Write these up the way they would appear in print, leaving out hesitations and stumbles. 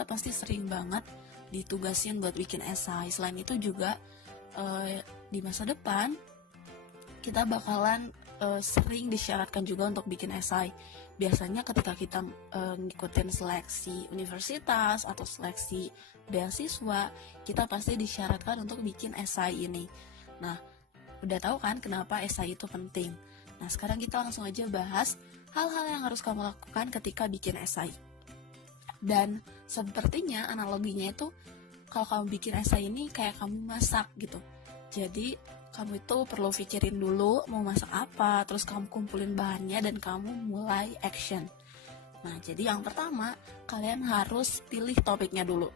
kita pasti sering banget ditugasin buat bikin esai. Selain itu juga di masa depan kita bakalan sering disyaratkan juga untuk bikin esai. Biasanya ketika kita ngikutin seleksi universitas atau seleksi beasiswa, kita pasti disyaratkan untuk bikin esai ini. Nah, udah tahu kan kenapa esai itu penting? Nah, sekarang kita langsung aja bahas hal-hal yang harus kamu lakukan ketika bikin esai. Dan sepertinya analoginya itu kalau kamu bikin esai ini kayak kamu masak gitu. Jadi kamu itu perlu pikirin dulu mau masak apa, terus kamu kumpulin bahannya dan kamu mulai action. Nah, jadi yang pertama, kalian harus pilih topiknya dulu.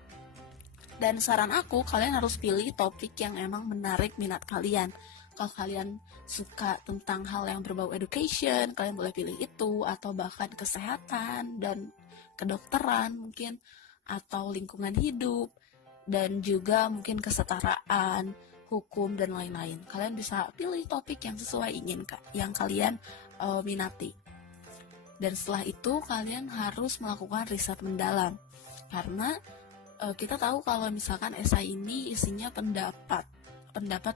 Dan saran aku, kalian harus pilih topik yang emang menarik minat kalian. Kalau kalian suka tentang hal yang berbau education, kalian boleh pilih itu, atau bahkan kesehatan dan kedokteran mungkin, atau lingkungan hidup, dan juga mungkin kesetaraan, hukum, dan lain-lain. Kalian bisa pilih topik yang sesuai yang kalian minati. Dan setelah itu kalian harus melakukan riset mendalam. Karena kita tahu kalau misalkan esai ini isinya pendapat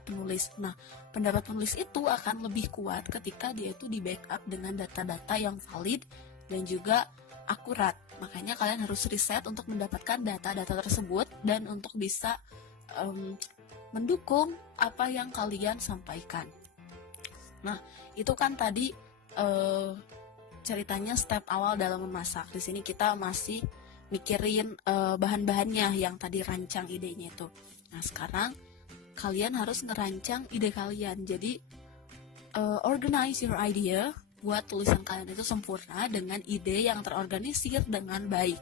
penulis. Nah, pendapat penulis itu akan lebih kuat ketika dia itu di backup dengan data-data yang valid dan juga akurat. Makanya kalian harus riset untuk mendapatkan data-data tersebut dan untuk bisa mendukung apa yang kalian sampaikan. Nah, itu kan tadi ceritanya step awal dalam memasak. Di sini kita masih mikirin bahan-bahannya yang tadi rancang idenya itu. Nah, sekarang kalian harus ngerancang ide kalian. Jadi organize your idea buat tulisan kalian itu sempurna dengan ide yang terorganisir dengan baik.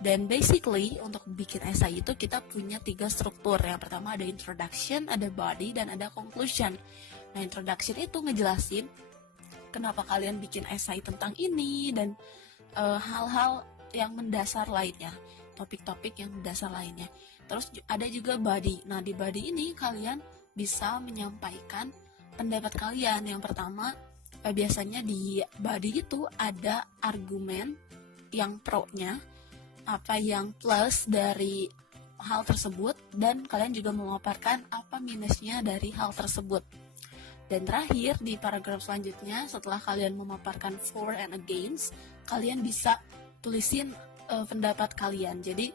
Dan basically untuk bikin esai itu kita punya 3 struktur. Yang pertama ada introduction, ada body, dan ada conclusion. Nah, introduction itu ngejelasin kenapa kalian bikin esai tentang ini dan hal-hal yang mendasar lainnya, topik-topik yang mendasar lainnya. Terus ada juga body. Nah, di body ini kalian bisa menyampaikan pendapat kalian. Yang pertama, biasanya di body itu ada argumen yang pro-nya, apa yang plus dari hal tersebut, dan kalian juga memaparkan apa minusnya dari hal tersebut. Dan terakhir, di paragraf selanjutnya, setelah kalian memaparkan for and against, kalian bisa tulisin pendapat kalian. Jadi,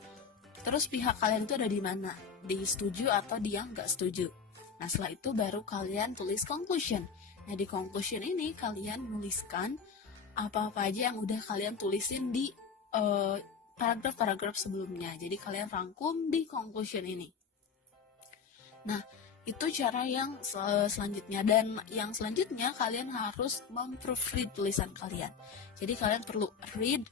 terus pihak kalian itu ada di mana? Di setuju atau dia nggak setuju. Nah, setelah itu baru kalian tulis conclusion. Nah, di conclusion ini kalian menuliskan apa-apa aja yang udah kalian tulisin di paragraf-paragraf sebelumnya. Jadi kalian rangkum di conclusion ini. Nah, itu cara yang selanjutnya. Dan yang selanjutnya kalian harus memproofread tulisan kalian. Jadi kalian perlu read,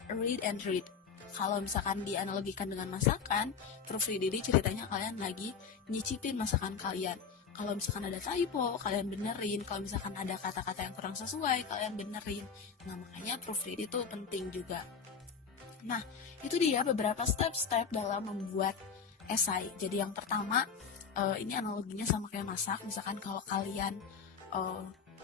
and read. Kalau misalkan dianalogikan dengan masakan, proofread ini ceritanya kalian lagi nyicipin masakan kalian. Kalau misalkan ada typo, kalian benerin. Kalau misalkan ada kata-kata yang kurang sesuai, kalian benerin. Nah, makanya proofread itu penting juga. Nah, itu dia beberapa step-step dalam membuat esai. Jadi yang pertama, ini analoginya sama kayak masak. Misalkan kalau kalian,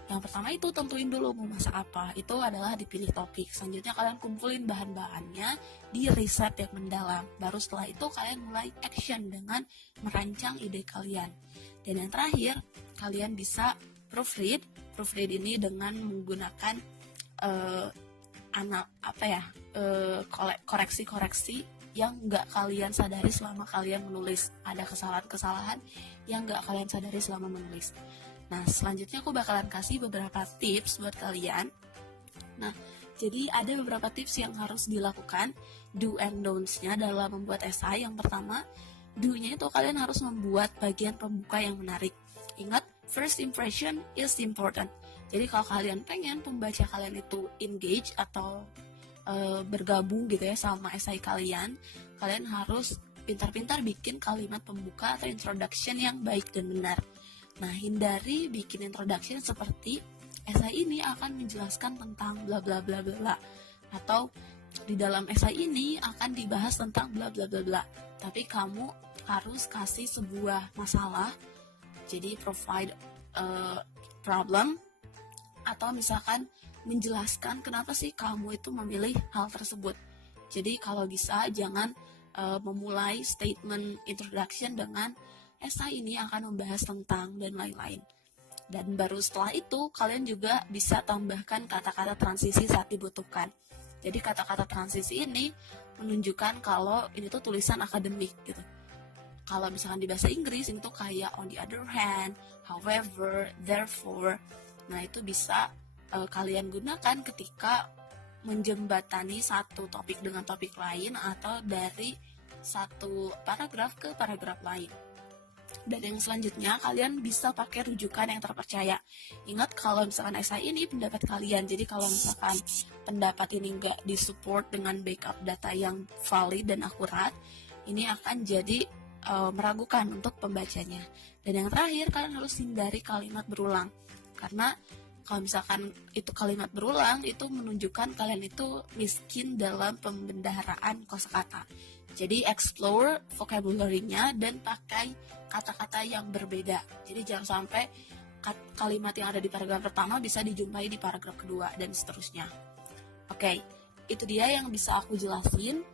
yang pertama itu tentuin dulu mau masak apa. Itu adalah dipilih topik. Selanjutnya kalian kumpulin bahan-bahannya, di riset yang mendalam. Baru setelah itu kalian mulai action dengan merancang ide kalian. Dan yang terakhir, kalian bisa proofread. Proofread ini dengan menggunakan koreksi-koreksi yang nggak kalian sadari selama kalian menulis. Ada kesalahan-kesalahan yang nggak kalian sadari selama menulis. Nah, selanjutnya aku bakalan kasih beberapa tips buat kalian. Nah, jadi ada beberapa tips yang harus dilakukan, do and don'ts-nya dalam membuat esai. Yang pertama, do-nya itu kalian harus membuat bagian pembuka yang menarik. Ingat, first impression is important. Jadi kalau kalian pengen pembaca kalian itu engage atau bergabung gitu ya sama esai kalian harus pintar-pintar bikin kalimat pembuka atau introduction yang baik dan benar. Nah, hindari bikin introduction seperti esai ini akan menjelaskan tentang bla bla bla bla, atau di dalam esai ini akan dibahas tentang bla bla bla bla. Tapi kamu harus kasih sebuah masalah, jadi provide problem, atau misalkan menjelaskan kenapa sih kamu itu memilih hal tersebut. Jadi kalau bisa jangan memulai statement introduction dengan esai ini akan membahas tentang dan lain-lain. Dan baru setelah itu kalian juga bisa tambahkan kata-kata transisi saat dibutuhkan. Jadi kata-kata transisi ini menunjukkan kalau ini tuh tulisan akademik gitu. Kalau misalkan di bahasa Inggris ini tuh kayak on the other hand, however, therefore. Nah itu bisa kalian gunakan ketika menjembatani satu topik dengan topik lain atau dari satu paragraf ke paragraf lain. Dan yang selanjutnya kalian bisa pakai rujukan yang terpercaya. Ingat kalau misalkan esai ini pendapat kalian, jadi kalau misalkan pendapat ini nggak disupport dengan backup data yang valid dan akurat, ini akan jadi meragukan untuk pembacanya. Dan yang terakhir kalian harus hindari kalimat berulang, karena kalau misalkan itu kalimat berulang itu menunjukkan kalian itu miskin dalam pembendaharaan kosakata. Jadi explore vocabulary-nya dan pakai kata-kata yang berbeda. Jadi jangan sampai kalimat yang ada di paragraf pertama bisa dijumpai di paragraf kedua dan seterusnya. Oke, itu dia yang bisa aku jelasin.